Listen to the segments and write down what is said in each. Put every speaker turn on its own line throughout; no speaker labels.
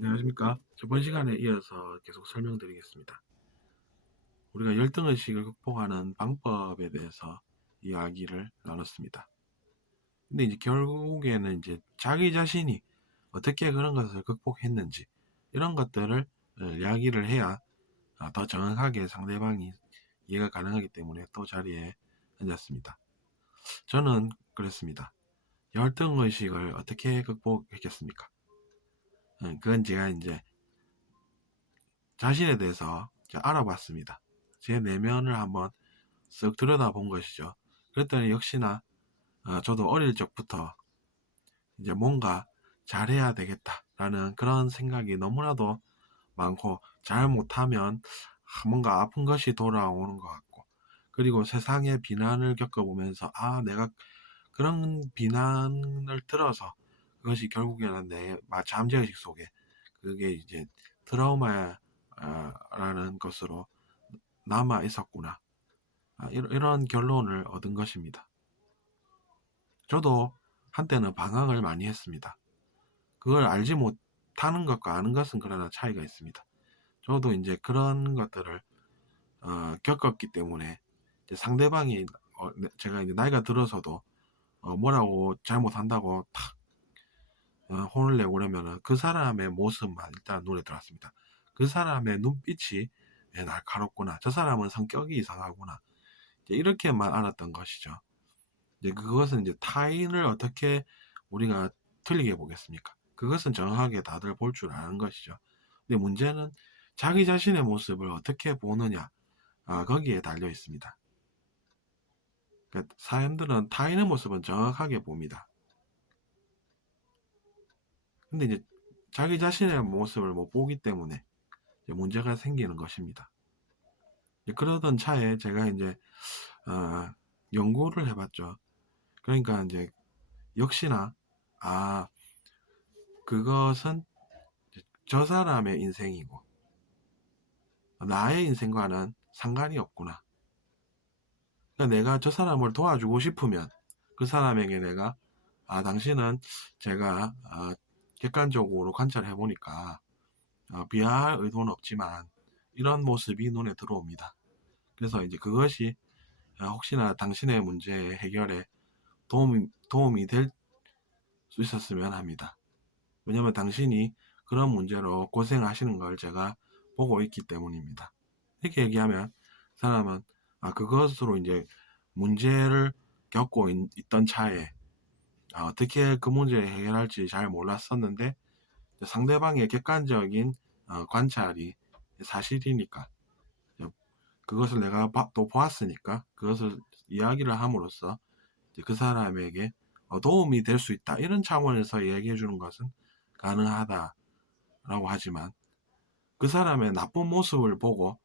안녕하십니까. 저번 시간에 이어서 계속 설명드리겠습니다. 우리가 열등의식을 극복하는 방법에 대해서 이야기를 나눴습니다. 근데 이제 결국에는 이제 자기 자신이 어떻게 그런 것을 극복했는지 이런 것들을 어, 이야기를 해야 아, 더 정확하게 상대방이 이해가 가능하기 때문에 또 자리에 앉았습니다. 저는 그랬습니다. 열등의식을 어떻게 극복했겠습니까? 음, 그건 제가 이제 자신에 대해서 알아봤습니다. 제 내면을 한번 쓱 들여다본 것이죠. 그랬더니 역시나 어, 저도 어릴 적부터 이제 뭔가 잘해야 되겠다라는 그런 생각이 너무나도 많고 잘 못하면 아, 뭔가 아픈 것이 돌아오는 것 같고 그리고 세상의 비난을 겪어보면서 아 내가 그런 비난을 들어서 그것이 결국에는 내 잠재의식 속에 그게 이제 트라우마라는 것으로 남아 있었구나. 아, 이런, 결론을 얻은 것입니다. 저도 한때는 방황을 많이 했습니다. 그걸 알지 못하는 것과 아는 것은 그러나 차이가 있습니다. 저도 이제 그런 것들을 어, 겪었기 때문에 상대방이 어, 제가 이제 나이가 들어서도 어, 뭐라고 잘못한다고 탁 어, 혼을 내고 그러면은 그 사람의 모습만 일단 눈에 들어왔습니다. 그 사람의 눈빛이 예, 날카롭구나. 저 사람은 성격이 이상하구나. 이렇게만 알았던 것이죠. 이제 그것은 이제 타인을 어떻게 우리가 틀리게 보겠습니까? 그것은 정확하게 다들 볼 줄 아는 것이죠. 근데 문제는 자기 자신의 모습을 어떻게 보느냐, 아, 거기에 달려 있습니다. 그러니까 사람들은 타인의 모습은 정확하게 봅니다. 근데 이제 자기 자신의 모습을 못 보기 때문에 문제가 생기는 것입니다. 그러던 차에 제가 이제 어, 연구를 해봤죠. 그러니까 이제 역시나 아 그것은 저 사람의 인생이고 나의 인생과는 상관이 없구나. 그러니까 내가 저 사람을 도와주고 싶으면 그 사람에게 내가 아 당신은 제가 아, 객관적으로 관찰해 보니까 어, 비하할 의도는 없지만 이런 모습이 눈에 들어옵니다. 그래서 이제 그것이 아, 혹시나 당신의 문제 해결에 도움이, 도움이 될 수 있었으면 합니다. 왜냐면 당신이 그런 문제로 고생하시는 걸 제가 보고 있기 때문입니다. 이렇게 얘기하면 사람은 아, 그것으로 이제 문제를 겪고 있, 던 차에 아, 어떻게 그 문제를 해결할지 잘 몰랐었는데 상대방의 객관적인 어, 관찰이 사실이니까 그것을 내가 또 보았으니까 그것을 이야기를 함으로써 그 사람에게 어, 도움이 될 수 있다. 이런 차원에서 이야기해 주는 것은 가능하다라고 하지만 그 사람의 나쁜 모습을 보고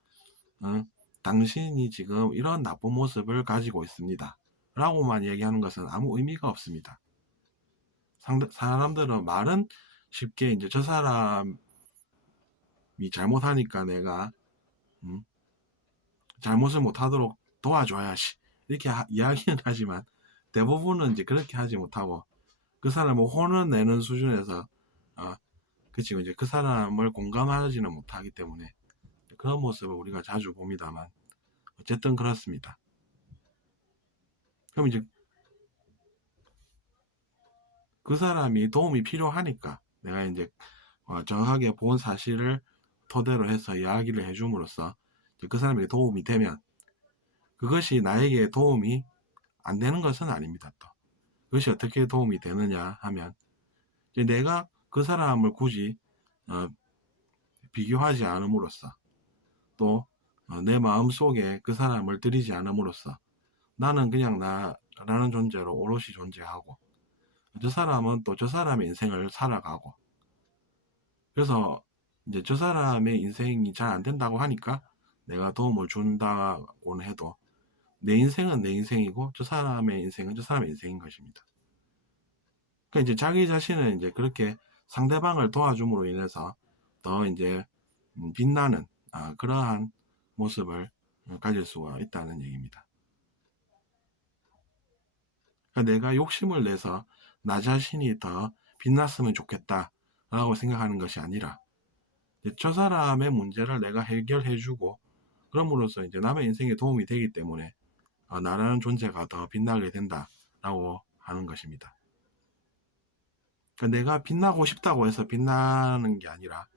어, 당신이 지금 이런 나쁜 모습을 가지고 있습니다. 라고만 얘기하는 것은 아무 의미가 없습니다 사람들은 말은 쉽게 이제 저 사람이 잘못하니까 내가 음, 잘못을 못하도록 도와줘야지 이렇게 하, 이야기는 하지만 대부분은 이제 그렇게 하지 못하고 그 사람을 혼을 내는 수준에서 어, 그치 이제 그 사람을 공감하지는 못하기 때문에 그런 모습을 우리가 자주 봅니다만 어쨌든 그렇습니다. 그럼 이제 그 사람이 도움이 필요하니까 내가 이제 어, 정확하게 본 사실을 토대로 해서 이야기를 해줌으로써 그 사람에게 도움이 되면 그것이 나에게 도움이 안 되는 것은 아닙니다. 또 그것이 어떻게 도움이 되느냐 하면 내가 그 사람을 굳이 어, 비교하지 않음으로써 또내 어, 마음 속에 그 사람을 들이지 않음으로써 나는 그냥 나 라는 존재로 오롯이 존재하고 저 사람은 또 저 사람의 인생을 살아가고 그래서 이제 저 사람의 인생이 잘 안 된다고 하니까 내가 도움을 준다고는 해도 내 인생은 내 인생이고 저 사람의 인생은 저 사람의 인생인 것입니다. 그러니까 이제 자기 자신은 이제 그렇게 상대방을 도와줌으로 인해서 더 이제 음, 빛나는 아, 그러한 모습을 가질 수가 있다는 얘기입니다. 그러니까 내가 욕심을 내서 나 자신이 더 빛났으면 좋겠다 라고 생각하는 것이 아니라 저 사람의 문제를 내가 해결해주고 그럼으로써 이제 남의 인생에 도움이 되기 때문에 어, 나라는 존재가 더 빛나게 된다라고 하는 것입니다. 그러니까 내가 빛나고 싶다고 해서 빛나는 게 아니라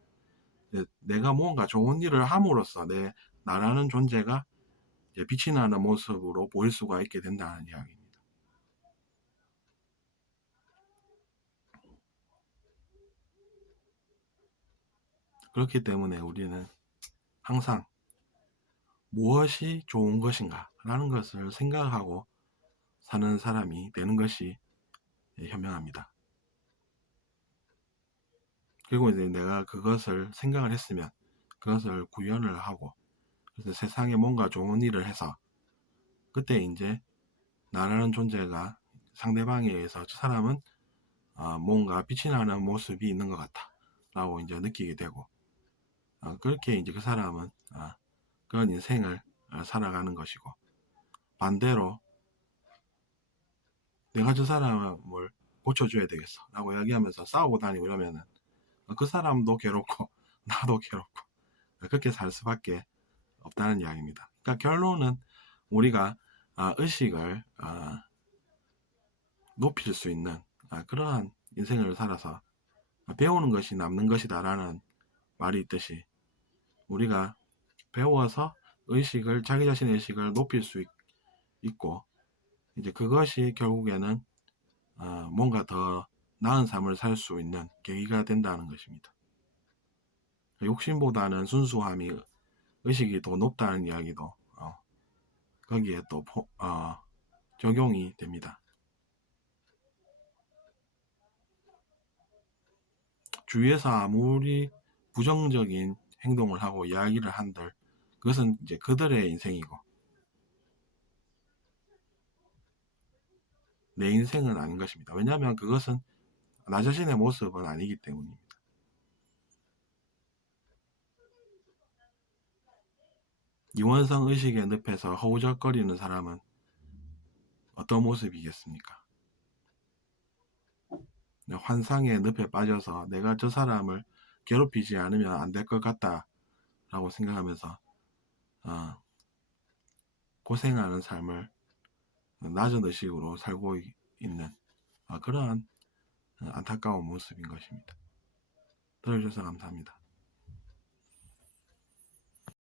내가 뭔가 좋은 일을 함으로써 내 나라는 존재가 빛이 나는 모습으로 보일 수가 있게 된다는 이야기입니다. 그렇기 때문에 우리는 항상 무엇이 좋은 것인가 라는 것을 생각하고 사는 사람이 되는 것이 현명합니다. 그리고 이제 내가 그것을 생각을 했으면 그것을 구현을 하고 그래서 세상에 뭔가 좋은 일을 해서 그때 이제 나라는 존재가 상대방에 의해서 저 사람은 어, 뭔가 빛이 나는 모습이 있는 것 같다 라고 이제 느끼게 되고 어, 그렇게 이제 그 사람은 어, 그런 인생을 어, 살아가는 것이고 반대로 내가 저 사람을 고쳐줘야 되겠어 라고 이야기하면서 싸우고 다니고 이러면은 어, 그 사람도 괴롭고 나도 괴롭고 어, 그렇게 살 수밖에 없다는 이야기입니다. 그러니까 결론은 우리가 아, 의식을 아, 높일 수 있는 아, 그러한 인생을 살아서 배우는 것이 남는 것이다라는 말이 있듯이 우리가 배워서 의식을 자기 자신의 의식을 높일 수 있, 고 이제 그것이 결국에는 어, 뭔가 더 나은 삶을 살 수 있는 계기가 된다는 것입니다. 욕심보다는 순수함이 의식이 더 높다는 이야기도 어, 거기에 또 포, 어, 적용이 됩니다. 주위에서 아무리 부정적인 행동을 하고 이야기를 한들 그것은 이제 그들의 인생이고 내 인생은 아닌 것입니다. 왜냐하면 그것은 나 자신의 모습은 아니기 때문입니다. 이원성 의식의 늪에서 허우적거리는 사람은 어떤 모습이겠습니까? 환상의 늪에 빠져서 내가 저 사람을 괴롭히지 않으면 안 될 것 같다 라고 생각하면서 어, 고생하는 삶을 낮은 의식으로 살고 있는 어, 그러한 안타까운 모습인 것입니다. 들어주셔서 감사합니다.